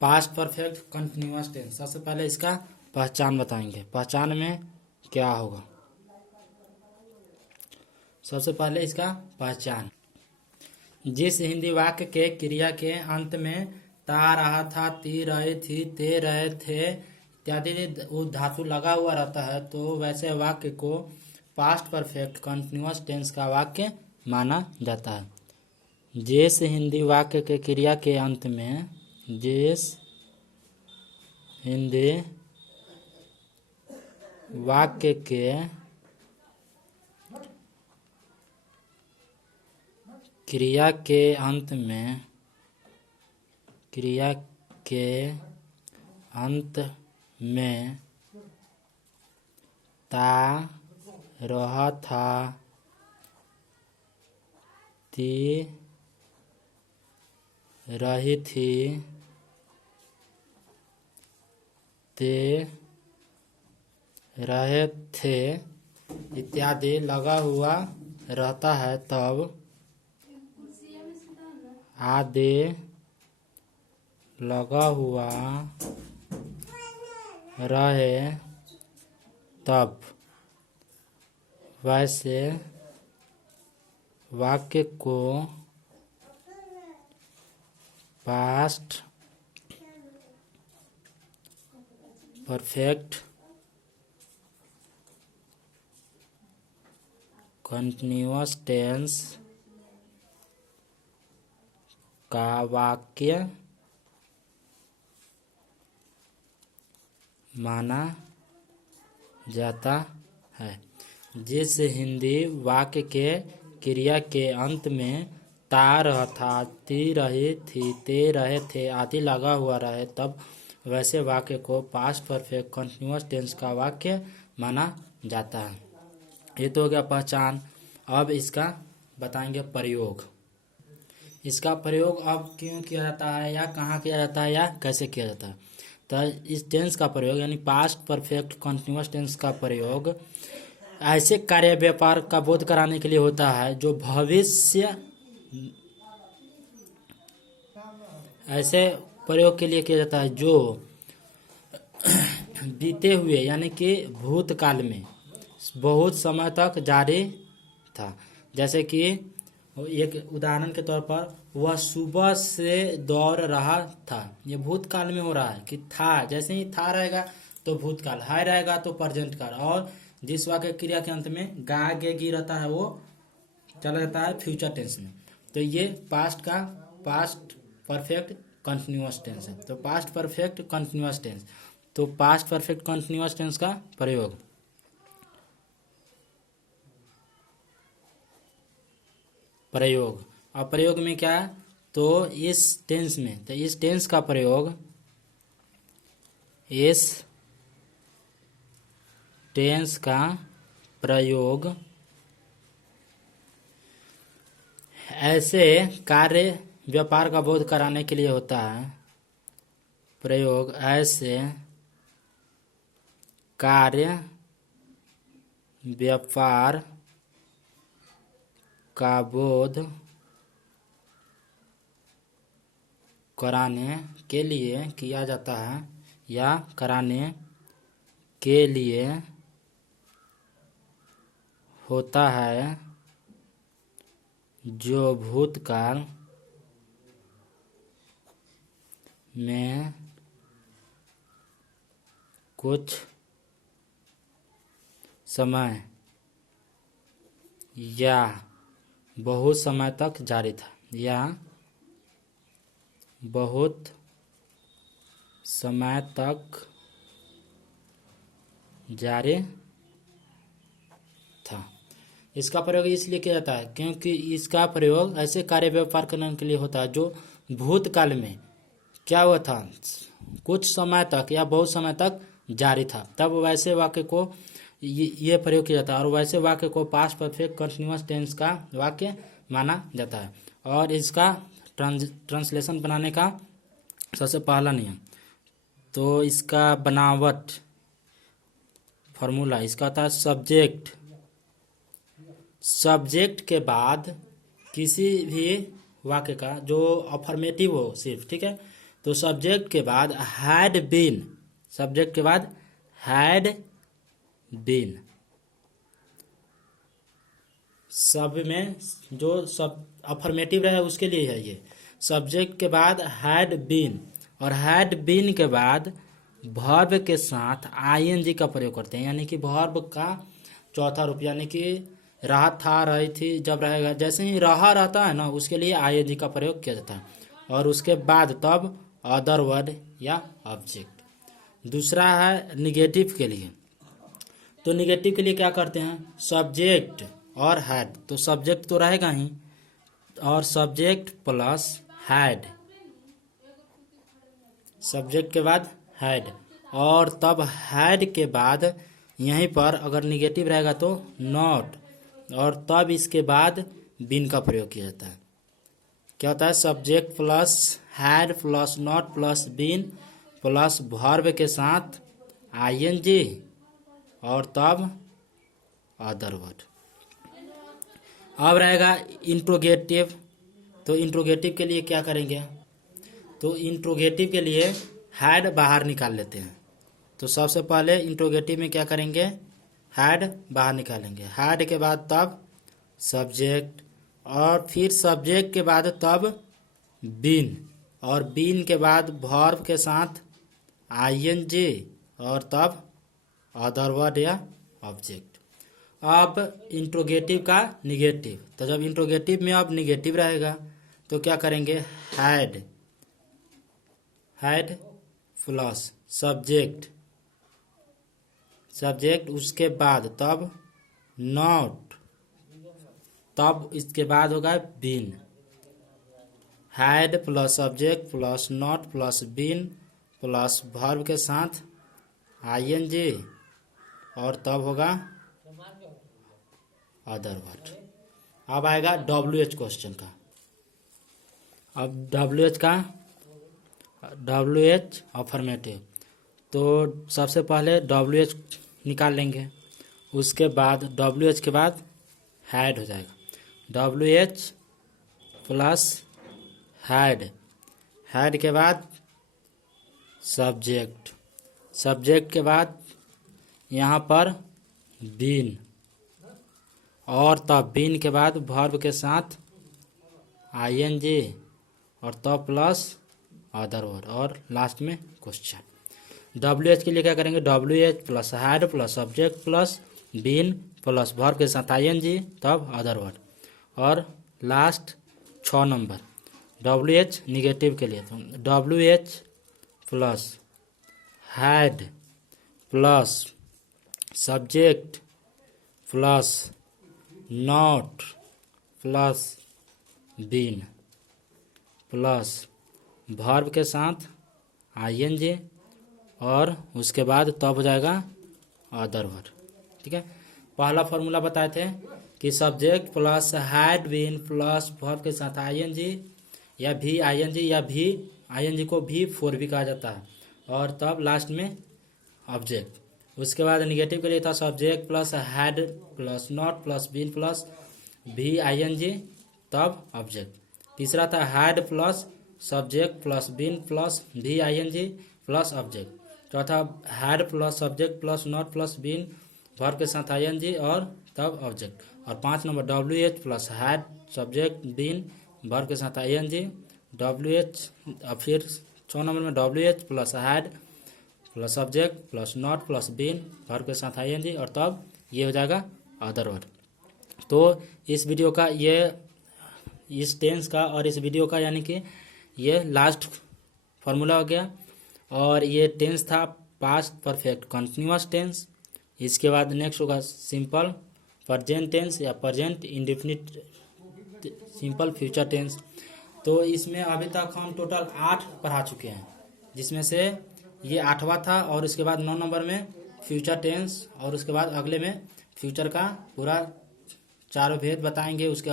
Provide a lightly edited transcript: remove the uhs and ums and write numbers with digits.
Past perfect continuous tense. सबसे पहले इसका पहचान बताएंगे। पहचान में क्या होगा? सबसे पहले इसका पहचान, जिस हिंदी वाक्य के क्रिया के अंत में ता रहा था, ती रहे थी, ते रहे थे इत्यादि वो धातु लगा हुआ रहता है, तो वैसे वाक्य को पास्ट परफेक्ट कंटिन्यूअस टेंस का वाक्य माना जाता है। जिस हिंदी वाक्य के क्रिया के अंत में, जिस हिंदी वाक्य के क्रिया के अंत में, क्रिया के अंत में ता रहा था, ती रही थी, ते रहे थे इत्यादि लगा हुआ रहता है, तब आदि लगा हुआ रहे तब वैसे वाक्य को पास्ट परफेक्ट कंटिन्यूअस टेंस का वाक्य माना जाता है। जिस हिंदी वाक्य के क्रिया के अंत में ता रहा था, ती रही थी, ते रहे थे आदि लगा हुआ रहे, तब वैसे वाक्य को पास्ट परफेक्ट कंटिन्यूअस टेंस का वाक्य माना जाता है। ये तो हो गया पहचान। अब इसका बताएंगे प्रयोग। इसका प्रयोग अब क्यों किया जाता है, या कहाँ किया जाता है, या कैसे किया जाता है। तो इस टेंस का प्रयोग यानी पास्ट परफेक्ट कंटिन्यूअस टेंस का प्रयोग ऐसे कार्य व्यापार का बोध कराने के लिए होता है जो भविष्य, ऐसे प्रयोग के लिए किया जाता है जो बीते हुए यानी कि भूतकाल में बहुत समय तक जारी था। जैसे कि एक उदाहरण के तौर पर, वह सुबह से दौड़ रहा था, ये भूतकाल में हो रहा है कि था, जैसे ही था रहेगा तो भूतकाल, है रहेगा तो प्रेजेंट काल, और जिस वाक्य क्रिया के अंत में गा गे गी रहता है वो चला जाता है फ्यूचर टेंस में। तो ये पास्ट परफेक्ट कंटिन्यूअस टेंस है। तो पास्ट परफेक्ट कंटिन्यूअस टेंस, तो पास्ट परफेक्ट कंटिन्यूअस टेंस का प्रयोग, अब प्रयोग में क्या है, तो इस टेंस में, तो इस टेंस का प्रयोग, इस टेंस का प्रयोग ऐसे कार्य व्यापार का बोध कराने के लिए होता है। प्रयोग ऐसे कार्य व्यापार का बोध कराने के लिए किया जाता है, या कराने के लिए होता है, जो भूतकाल में कुछ समय या बहुत समय तक जारी था, या बहुत समय तक जारी था। इसका प्रयोग इसलिए किया जाता है क्योंकि इसका प्रयोग ऐसे कार्य व्यापार करने के लिए होता है जो भूतकाल में क्या हुआ था, कुछ समय तक या बहुत समय तक जारी था, तब वैसे वाक्य को ये प्रयोग किया जाता है, और वैसे वाक्य को पास्ट परफेक्ट कंटिन्यूअस टेंस का वाक्य माना जाता है। और इसका ट्रांसलेशन बनाने का सबसे पहला नियम, तो इसका बनावट फॉर्मूला इसका था सब्जेक्ट के बाद किसी भी वाक्य का जो अफर्मेटिव हो सिर्फ, ठीक है, तो सब्जेक्ट के बाद हैड बीन, सब्जेक्ट के बाद हैड बीन, सब में जो सब अफर्मेटिव रहे उसके लिए है ये। सब्जेक्ट के बाद हैड बीन, और हैड बीन के बाद वर्ब के साथ आईएनजी का प्रयोग करते हैं, यानी कि वर्ब का चौथा रूप, यानी कि रहा था, रही थी, जब रहेगा, जैसे ही रहा रहता है ना उसके लिए आईएनजी का प्रयोग किया जाता है, और उसके बाद तब अदर वर्ड या ऑब्जेक्ट। दूसरा है निगेटिव के लिए, तो निगेटिव के लिए क्या करते हैं, सब्जेक्ट और हैड, तो सब्जेक्ट तो रहेगा ही, और सब्जेक्ट प्लस हैड, सब्जेक्ट के बाद हैड, और तब हैड के बाद यहीं पर अगर निगेटिव रहेगा तो नॉट, और तब इसके बाद बीन का प्रयोग किया जाता है। क्या होता है, subject plus had plus not plus been plus verb के साथ आईएनजी, और तब अदर वर्ड। अब रहेगा इंट्रोगेटिव, तो इंट्रोगेटिव के लिए क्या करेंगे, तो इंट्रोगेटिव के लिए हैड बाहर निकाल लेते हैं। तो सबसे पहले इंट्रोगेटिव में क्या करेंगे, हैड बाहर निकालेंगे, हैड के बाद तब सब्जेक्ट, और फिर सब्जेक्ट के बाद तब बीन, और बीन के बाद वर्ब के साथ आईएनजी, और तब अदर वर्ड या ऑब्जेक्ट। अब इंट्रोगेटिव का निगेटिव, तो जब इंट्रोगेटिव में अब निगेटिव रहेगा तो क्या करेंगे, had, had plus subject, subject उसके बाद तब नॉट, तब इसके बाद होगा been, had plus subject plus not plus been plus verb के साथ आईएनजी, और तब होगा अदर वर्ड। अब आएगा WH क्वेश्चन का। अब WH अफर्मेटिव, तो सबसे पहले WH निकाल लेंगे, उसके बाद WH के बाद हैड हो जाएगा, WH प्लस हैड, हैड के बाद सब्जेक्ट, सब्जेक्ट के बाद यहाँ पर बीन, और तब बीन के बाद वर्ब के साथ आईएनजी, और तब प्लस अदर वर्ड, और लास्ट में क्वेश्चन। WH के लिए क्या करेंगे, WH plus had plus subject plus been plus verb के साथ आईएनजी, तब अदर वर्ड, और लास्ट 6 नंबर WH निगेटिव के लिए, तो WH plus had plus subject plus not plus been plus verb के साथ आईएनजी, और उसके बाद तब हो जाएगा अदर वर्ड। ठीक है, पहला फॉर्मूला बताए थे कि subject plus had been plus verb के साथ आईएनजी, या भी आईएनजी, या भी आईएनजी को भी फोर भी कहा जाता है, और तब लास्ट में ऑब्जेक्ट। उसके बाद निगेटिव के लिए था subject plus had plus not plus been plus भी आईएनजी, तब ऑब्जेक्ट। तीसरा था had plus subject plus been plus भी आईएनजी प्लस ऑब्जेक्ट। चौथा had plus subject plus not plus been verb के साथ आईएनजी, और तब ऑब्जेक्ट। और 5 number WH plus had subject been verb के साथ आईएनजी, WH। फिर 6 नंबर में WH plus had plus subject plus not plus been verb के साथ आईएनजी, और तब ये हो जाएगा अदर वर्ड। तो इस वीडियो का ये, इस टेंस का और इस वीडियो का, यानी कि ये लास्ट फार्मूला हो गया। और ये टेंस था पास्ट परफेक्ट कंटिन्यूअस टेंस। इसके बाद नेक्स्ट होगा सिंपल प्रेजेंट टेंस या present indefinite simple future tense. तो इसमें अभी तक हम टोटल 8 पढ़ा चुके हैं, जिसमें से ये 8वां था, और इसके बाद 9 नंबर में फ्यूचर टेंस, और उसके बाद अगले में फ्यूचर का पूरा चारों भेद बताएंगे। उसके